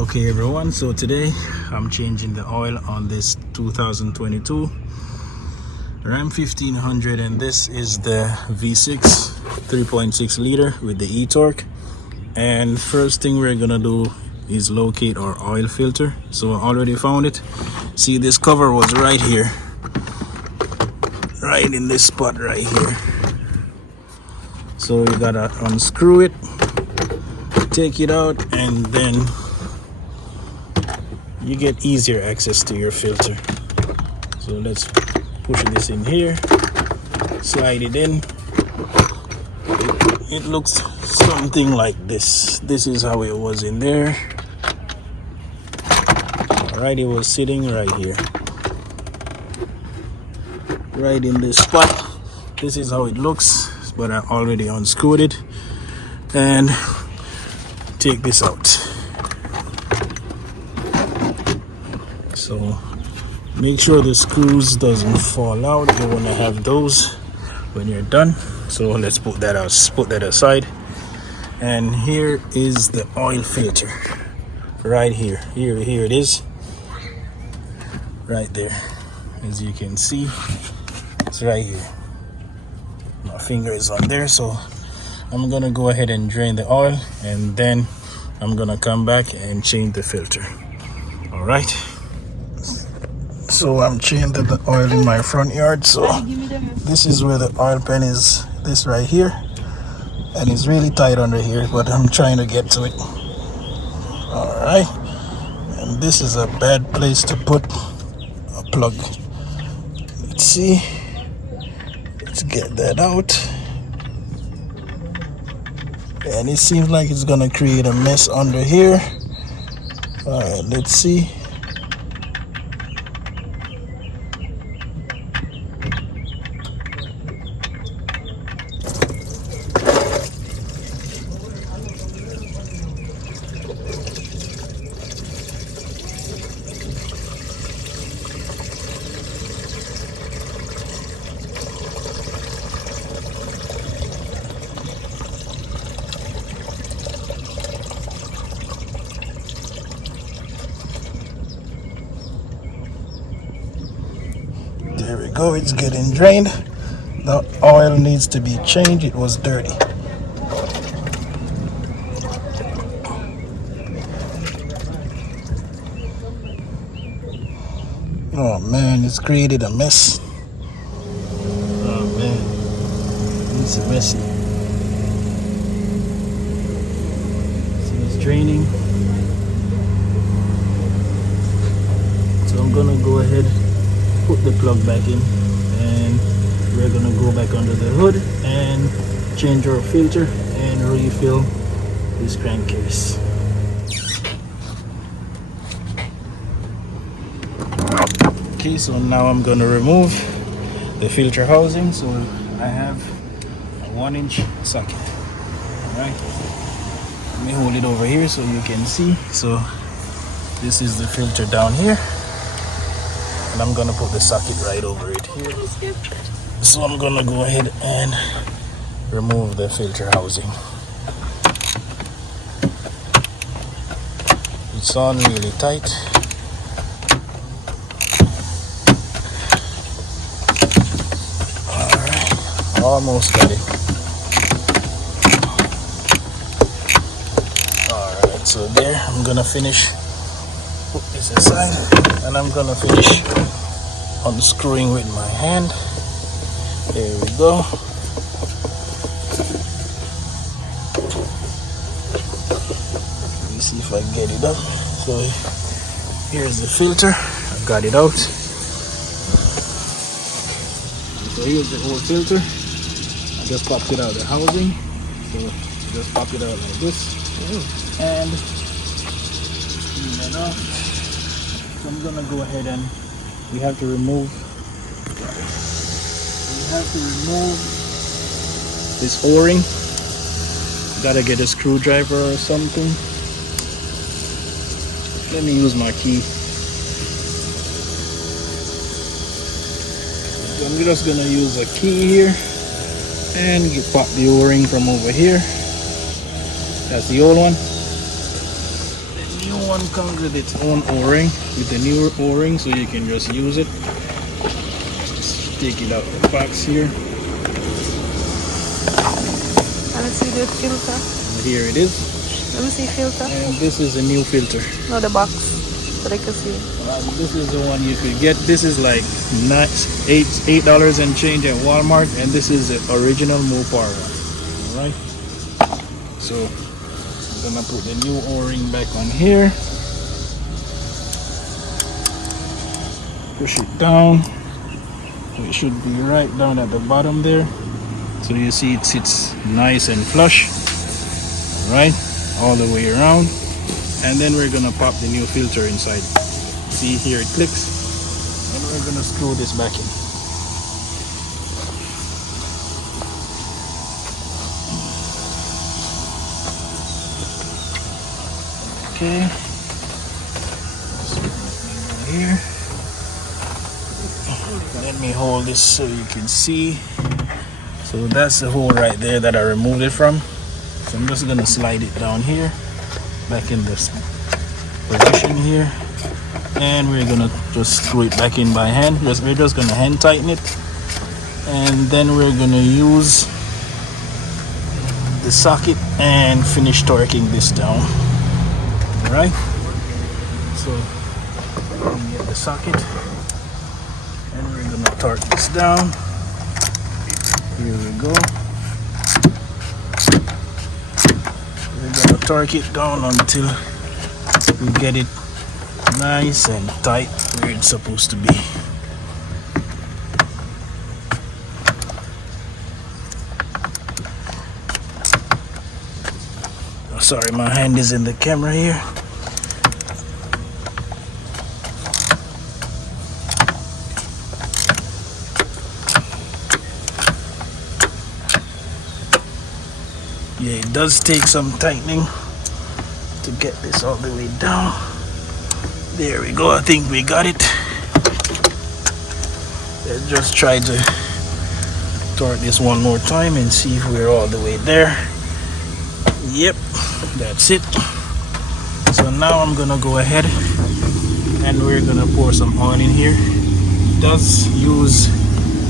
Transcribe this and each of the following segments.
Okay everyone, so today I'm changing the oil on this 2022 Ram 1500, and this is the V6 3.6 liter with the eTorque. And first thing we're gonna do is locate our oil filter. So I already found it. See, this cover was right here, right in this spot right here. So you gotta unscrew it, take it out, and then you get easier access to your filter. So let's push this in here, slide it in. It looks something like this. This is how it was in there. Alright, it was sitting right here, right in this spot. This is how it looks, but I already unscrewed it. And take this out. So make sure the screws doesn't fall out. You want to have those when you're done. So let's put that out, put that aside. And here is the oil filter right here. Here it is, right there. As you can see, it's right here. My finger is on there, so I'm gonna go ahead and drain the oil, and then I'm gonna come back and change the filter. All right. So I'm changing the oil in my front yard. So this is where the oil pan is, this right here, and it's really tight under here, but I'm trying to get to it. All right, and this is a bad place to put a plug. Let's see, let's get that out. And it seems like it's gonna create a mess under here. All right, let's see. There we go, it's getting drained. The oil needs to be changed, it was dirty. Oh man, it's created a mess. Oh man, it's messy. So it's draining. So I'm gonna go ahead, put the plug back in, and we're gonna go back under the hood and change our filter and refill this crankcase. Okay, so now I'm gonna remove the filter housing. So I have a 1-inch socket. All right, let me hold it over here so you can see. So this is the filter down here, and I'm gonna put the socket right over it here. So I'm gonna go ahead and remove the filter housing. It's on really tight. Alright, almost got it. Alright, so there, I'm gonna finish, put this aside, and I'm gonna finish unscrewing with my hand. There we go. Let me see if I get it up. So here's the filter. I got it out. So here's the old filter. I just popped it out of the housing. So just pop it out like this, and clean that off. So I'm gonna go ahead and we have to remove this O-ring. Gotta get a screwdriver or something. Let me use my key. So I'm just gonna use a key here and you pop the O-ring from over here. That's the old one. The new one comes with its own O-ring, with the new O-ring, so you can just use it. Just take it out the box here. Let me see the filter. And here it is. Let me see filter. And this is a new filter. No, the box, so they can see. This is the one you could get. This is like $8 and change at Walmart, and this is the original Mopar one. All right. So I'm gonna put the new O-ring back on here. Push it down. It should be right down at the bottom there. So you see it sits nice and flush. All right, all the way around. And then we're gonna pop the new filter inside. See here it clicks. And we're gonna screw this back in. Okay. So here. Let me hold this so you can see. So that's the hole right there that I removed it from. So I'm just gonna slide it down here, back in this position here, and we're gonna just screw it back in by hand. We're just gonna hand tighten it, and then we're gonna use the socket and finish torquing this down. All right. So we get the socket, and we're gonna torque this down. Here we go. We're gonna torque it down until we get it nice and tight where it's supposed to be. Oh, sorry, my hand is in the camera here. Yeah, it does take some tightening to get this all the way down. There we go. I think we got it. Let's just try to torque this one more time and see if we're all the way there. Yep, that's it. So now I'm gonna go ahead and we're gonna pour some oil in here. It does use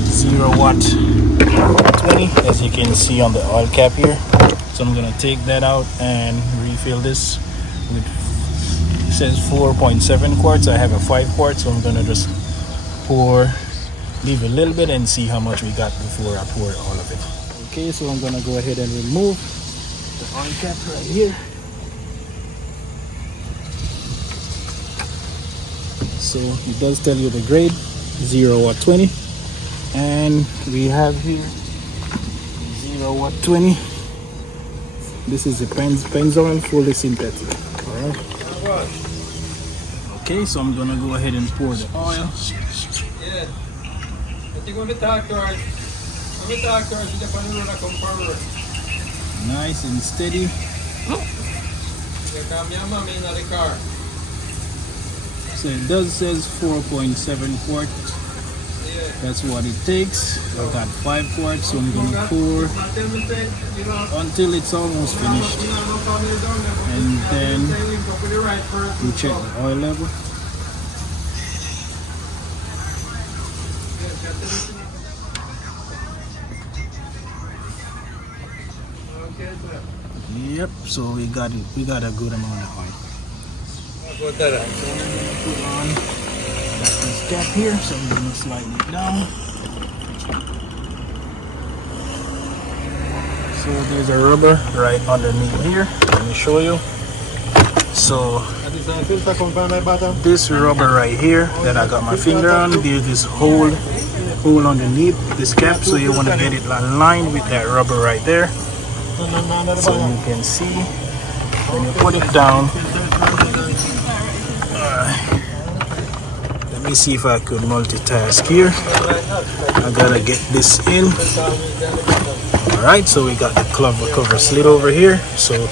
0 watt 20, as you can see on the oil cap here. So I'm gonna take that out and refill this with, it says 4.7 quarts. I have a 5 quart, so I'm gonna just leave a little bit and see how much we got before I pour all of it. Okay, so I'm gonna go ahead and remove the oil cap right here. So it does tell you the grade, 0 watt 20, and we have here 0 watt 20. This is a Pennzoil fully synthetic. Alright. Okay, so I'm gonna go ahead and pour the oil. Yeah. Nice and steady. So it does says 4.7 quarts. That's what it takes. I've got 5 quarts, so I'm gonna pour until it's almost finished. And then we check the oil level. Yep, so we got it. We got a good amount of oil. So I'm gonna put on this cap here, so I'm gonna slide it down. So there's a rubber right underneath here. Let me show you. So this rubber right here that I got my finger on, there's this hole underneath this cap, so you want to get it aligned with that rubber right there. So you can see when you put it down. Let me see if I could multitask here. I gotta get this in. Alright, so we got the cover slit over here. So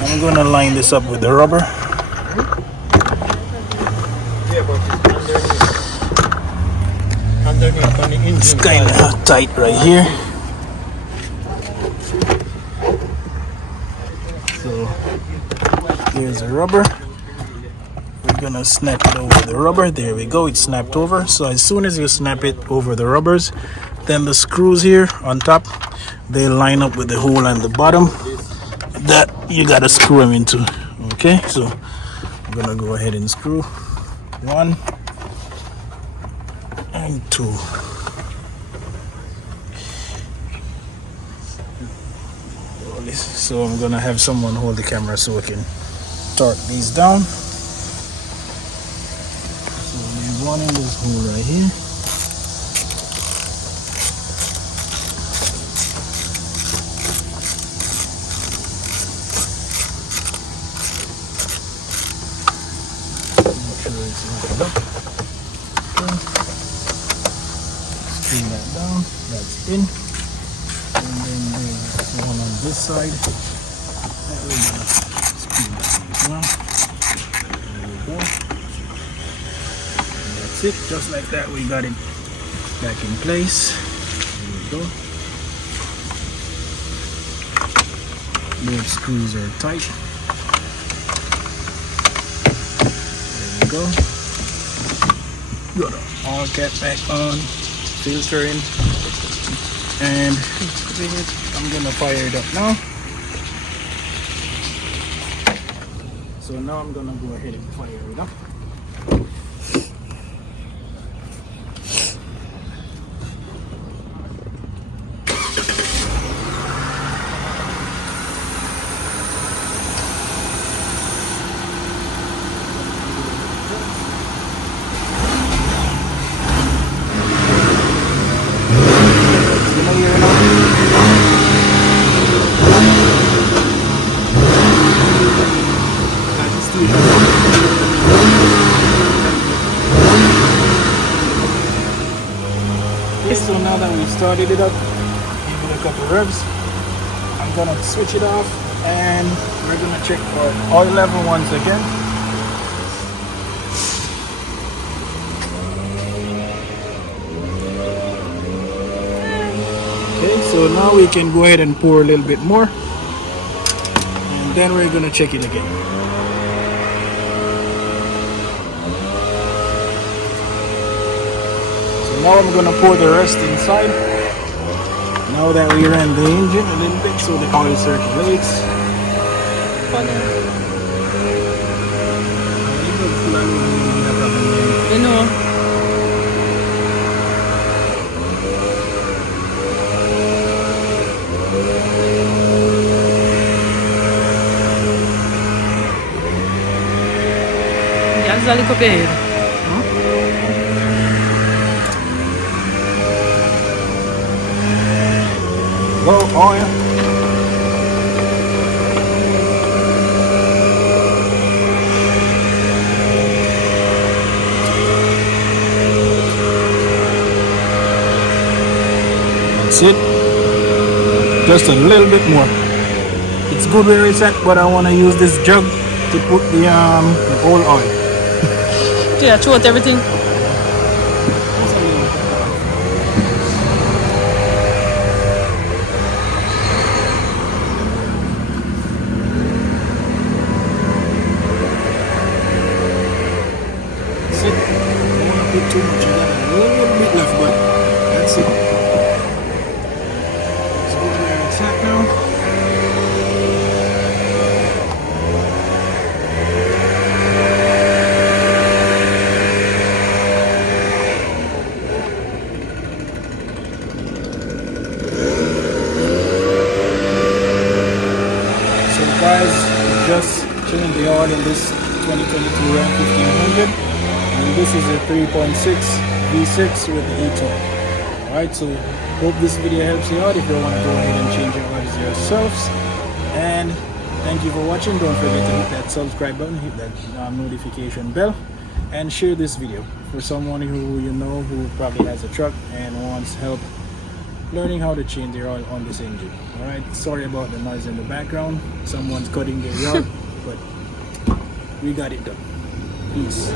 I'm gonna line this up with the rubber. It's kind of tight right here. So here's the rubber. We're gonna snap it over the rubber. There we go, it's snapped over. So as soon as you snap it over the rubbers, then the screws here on top, they line up with the hole on the bottom that you gotta screw them into. Okay, so I'm gonna go ahead and screw 1 and 2. So I'm gonna have someone hold the camera so we can torque these down. So we one in this hole right here. Make sure it's opened up. Okay. Screw that down. That's in. And then there's one on this side that we're gonna screw down as well. There we go. And that's it. Just like that, we got it back in place. There we go. Both screws are tight. There we go. Got all cap back on, filter in. And I'm gonna fire it up now. So now I'm gonna go ahead and fire it up. So now that we've started it up, give it a couple revs, I'm gonna switch it off and we're gonna check for oil level once again. Okay, so now we can go ahead and pour a little bit more and then we're gonna check it again. Now I'm gonna pour the rest inside. Now that we ran the engine a little bit so the oil circulates. You know. Gas ali com o guerreiro. Go oil. That's it. Just a little bit more. It's good where it's at, but I want to use this jug to put the old oil. Yeah, chew out everything. Too much, you got a little bit left, but that's it. Let's go where it's at now. So guys, just changed the oil in this 2022 Ram 1500. And this is a 3.6 V6 with the eTorque. Alright, so hope this video helps you out if you want to go ahead and change your oils yourselves. And thank you for watching. Don't forget to hit that subscribe button, hit that notification bell, and share this video for someone who you know who probably has a truck and wants help learning how to change their oil on this engine. Alright, sorry about the noise in the background. Someone's cutting their yard, but we got it done. Peace.